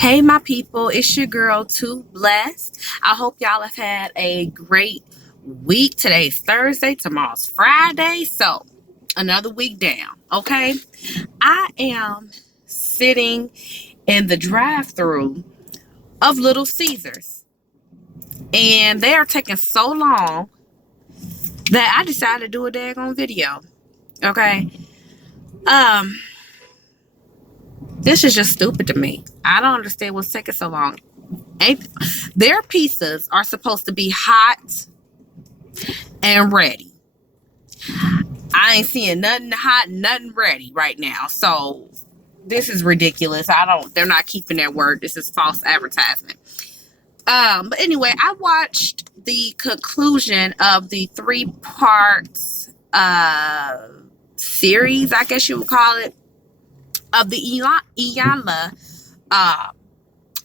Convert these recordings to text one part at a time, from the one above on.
Hey, my people, it's your girl, Too Blessed. I hope y'all have had a great week. Today's Thursday, tomorrow's Friday. So, another week down, okay? I am sitting in the drive through of Little Caesars, and they are taking so long that I decided to do a daggone video, okay? Um, this is just stupid to me. I don't understand what's taking so long. Ain't their pizzas are supposed to be hot and ready. I ain't seeing nothing hot, nothing ready right now. So this is ridiculous. They're not keeping their word. This is false advertisement. But anyway, I watched the conclusion of the 3-part series, I guess you would call it, of the Iyanla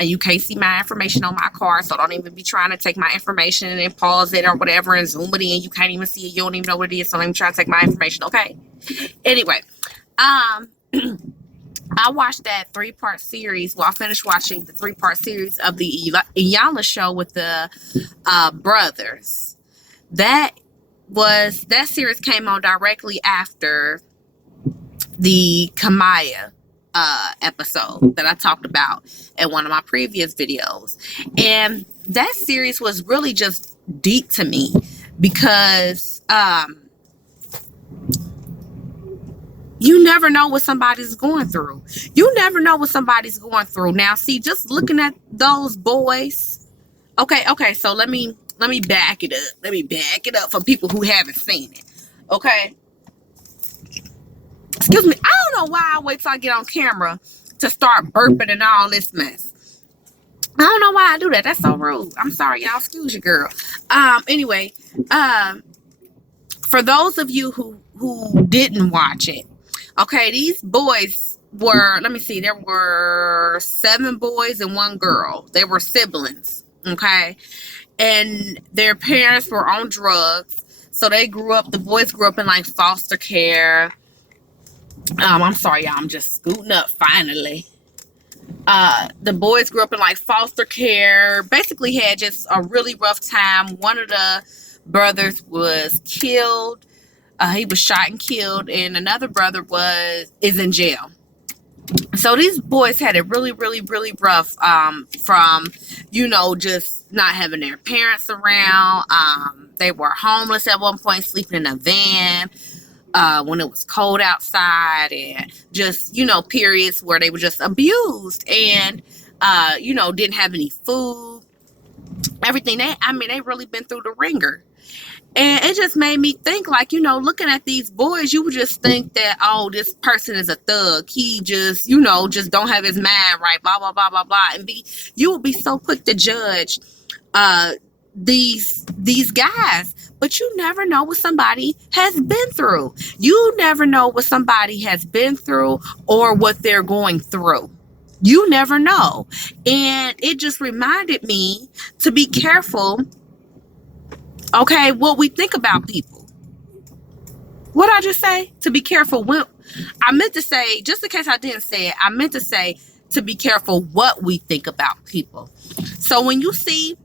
and you can't see my information on my card, so don't even be trying to take my information and pause it or whatever and zoom it in. You can't even see it. You don't even know what it is, so don't even try to take my information, okay? Anyway, I watched that 3-part series. Well, I finished watching the 3-part series of the Iyanla show with the brothers. That series came on directly after the Kamaya episode that I talked about in one of my previous videos. And that series was really just deep to me because you never know what somebody's going through. You never know what somebody's going through. Now, see, just looking at those boys. Okay, so let me back it up. Let me back it up for people who haven't seen it. Okay. Excuse me. I don't know why I wait till I get on camera to start burping and all this mess. I don't know why I do that. That's so rude. I'm sorry, y'all. Excuse your girl. Anyway, for those of you who didn't watch it, okay, these boys were, let me see, there were 7 boys and 1 girl. They were siblings, okay? And their parents were on drugs. So the boys grew up in like foster care. I'm sorry, y'all. I'm just scooting up finally. The boys grew up in like foster care. Basically had just a really rough time. One of the brothers was killed. He was shot and killed, and another brother is in jail. So these boys had it really, really, really rough. From just not having their parents around. They were homeless at one point, sleeping in a van. When it was cold outside, and just, periods where they were just abused and, didn't have any food, everything. They really been through the ringer. And it just made me think, like, looking at these boys, you would just think that, oh, this person is a thug. He just, just don't have his mind right, blah, blah, blah, blah, blah. And you would be so quick to judge, these guys, but you never know what somebody has been through. You never know what somebody has been through or what they're going through. You never know. And it just reminded me to be careful, okay, what we think about people. What I just say? To be careful. When I meant to say, just in case I didn't say it, I meant to say to be careful what we think about people. So when you see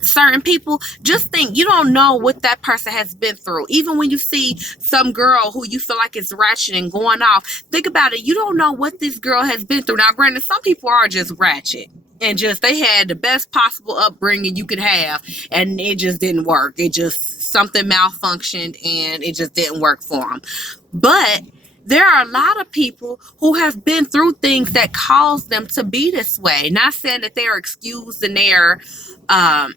certain people, just think, you don't know what that person has been through. Even when you see some girl who you feel like is ratchet and going off, think about it. You don't know what this girl has been through. Now, granted, some people are just ratchet and just, they had the best possible upbringing you could have, and it just didn't work. It just, something malfunctioned and it just didn't work for them. But there are a lot of people who have been through things that caused them to be this way. Not saying that they're excused in their and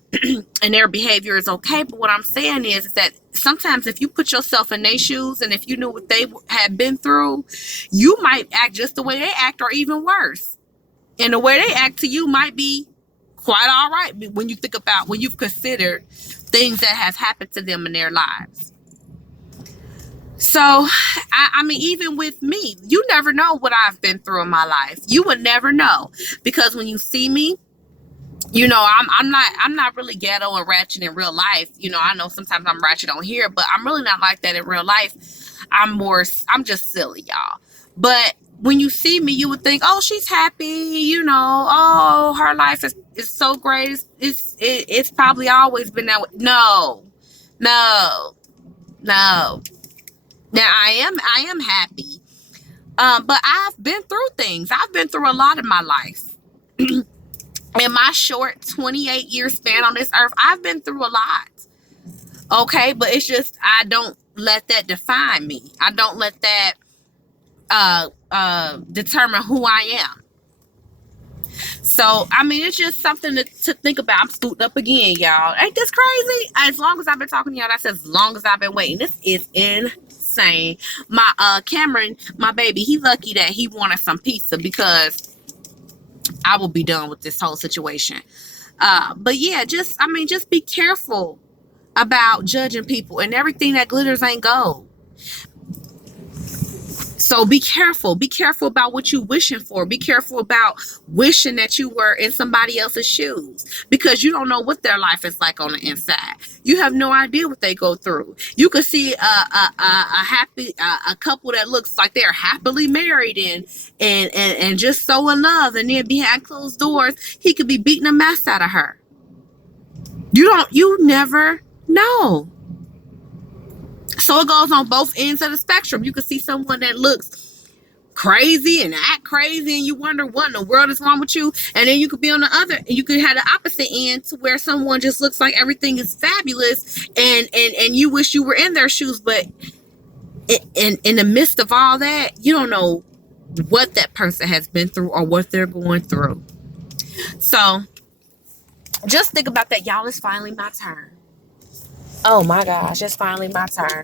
their behavior is okay, but what I'm saying is that sometimes if you put yourself in their shoes and if you knew what they had been through, you might act just the way they act or even worse. And the way they act to you might be quite all right when you think about, when you've considered things that has happened to them in their lives. So, I mean, even with me, you never know what I've been through in my life. You would never know, because when you see me, I'm not really ghetto and ratchet in real life. I know sometimes I'm ratchet on here, but I'm really not like that in real life. I'm just silly, y'all. But when you see me, you would think, oh, she's happy, you know, oh, her life is so great. It's probably always been that way. No, no, no. Now I am happy. But I've been through things. I've been through a lot in my life. In my short 28-year span on this earth, I've been through a lot. Okay, but it's just I don't let that define me. I don't let that determine who I am. So I mean, it's just something to think about. I'm scooting up again, y'all. Ain't this crazy? As long as I've been talking to y'all, that's as long as I've been waiting. This is insane. My Cameron, my baby, he lucky that he wanted some pizza, because I will be done with this whole situation. But yeah, just be careful about judging people, and everything that glitters ain't gold. So be careful. Be careful about what you're wishing for. Be careful about wishing that you were in somebody else's shoes, because you don't know what their life is like on the inside. You have no idea what they go through. You could see a couple that looks like they're happily married and just so in love, and then behind closed doors, he could be beating a mess out of her. You never know. So it goes on both ends of the spectrum. You can see someone that looks crazy and act crazy, and you wonder what in the world is wrong with you. And then you could be on the other, and you could have the opposite end, to where someone just looks like everything is fabulous, and you wish you were in their shoes. But in the midst of all that, you don't know what that person has been through or what they're going through. So just think about that, y'all. It's finally my turn. Oh my gosh, it's finally my turn.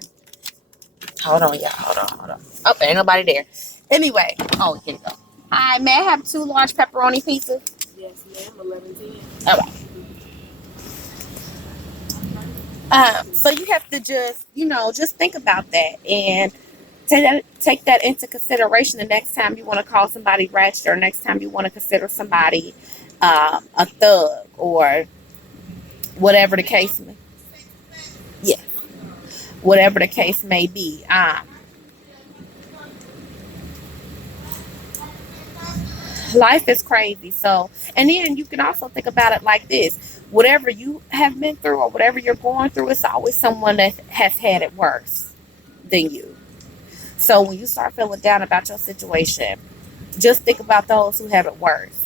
Hold on, y'all. Hold on. Oh, ain't nobody there. Anyway, oh, here we go. Hi, may I have 2 large pepperoni pizzas? Yes, ma'am. 11:10. All right. So you have to just think about that, and take that into consideration the next time you want to call somebody ratchet, or next time you want to consider somebody a thug, or whatever the case may. Yeah, whatever the case may be. Life is crazy. So, and then you can also think about it like this: whatever you have been through or whatever you're going through, it's always someone that has had it worse than you. So when you start feeling down about your situation, just think about those who have it worse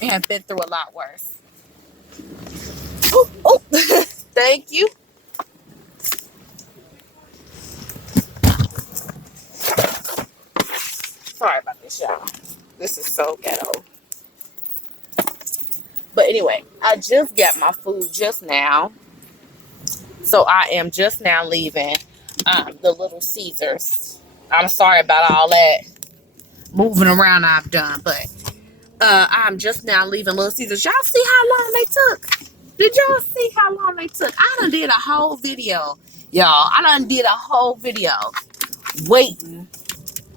and have been through a lot worse. Oh, thank you. Sorry about this, y'all. This is so ghetto. But anyway, I just got my food just now. So I am just now leaving the Little Caesars. I'm sorry about all that moving around I've done, but I'm just now leaving Little Caesars. Y'all see how long they took? Did y'all see how long they took? I done did a whole video, y'all. I done did a whole video waiting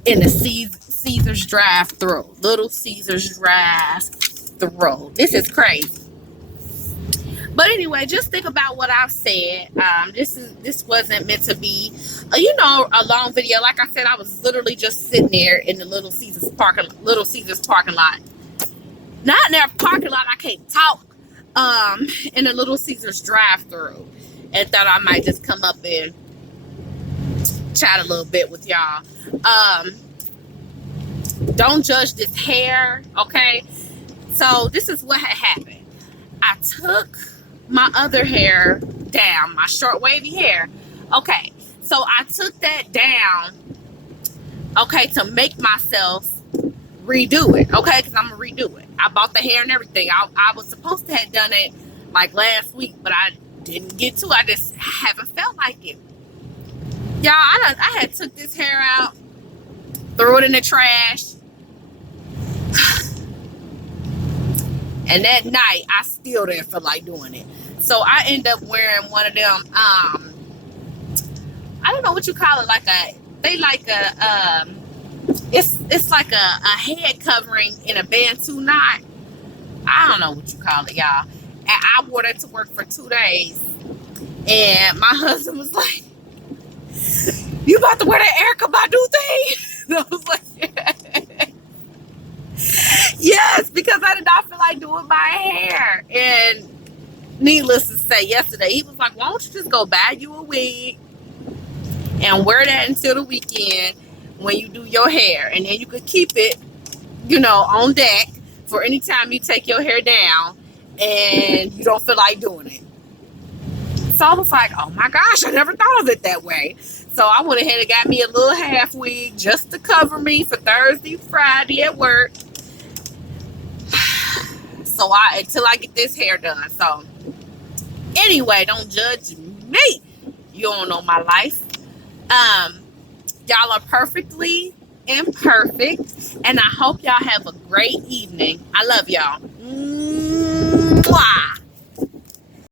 in the Caesars drive-thru. Little Caesars drive-thru. This is crazy. But anyway, just think about what I've said. This wasn't meant to be, a long video. Like I said, I was literally just sitting there in the Little Caesars parking lot. Not in their parking lot. I can't talk. In the Little Caesars drive-thru, and thought I might just come up and chat a little bit with y'all. Don't judge this hair, okay? So this is what had happened. I took my other hair down, my short wavy hair. Okay, so I took that down, okay, to make myself redo it, okay, because I'm gonna redo it. I bought the hair and everything. I was supposed to have done it like last week, but I didn't get to. I just haven't felt like it. Y'all, I had took this hair out, threw it in the trash, and that night I still didn't feel like doing it. So I end up wearing one of them. I don't know what you call it. It's like a head covering in a bantu knot. I don't know what you call it, y'all. And I wore that to work for 2 days. And my husband was like, "You about to wear that Erykah Badu thing?" I was like, yes, because I did not feel like doing my hair. And needless to say, yesterday he was like, why don't you just go buy you a wig and wear that until the weekend when you do your hair, and then you could keep it, on deck for any time you take your hair down and you don't feel like doing it. So I was like, oh my gosh, I never thought of it that way. So I went ahead and got me a little half wig just to cover me for Thursday, Friday at work. So until I get this hair done. So anyway, don't judge me. You don't know my life. Y'all are perfectly imperfect, and I hope y'all have a great evening. I love y'all. Mwah.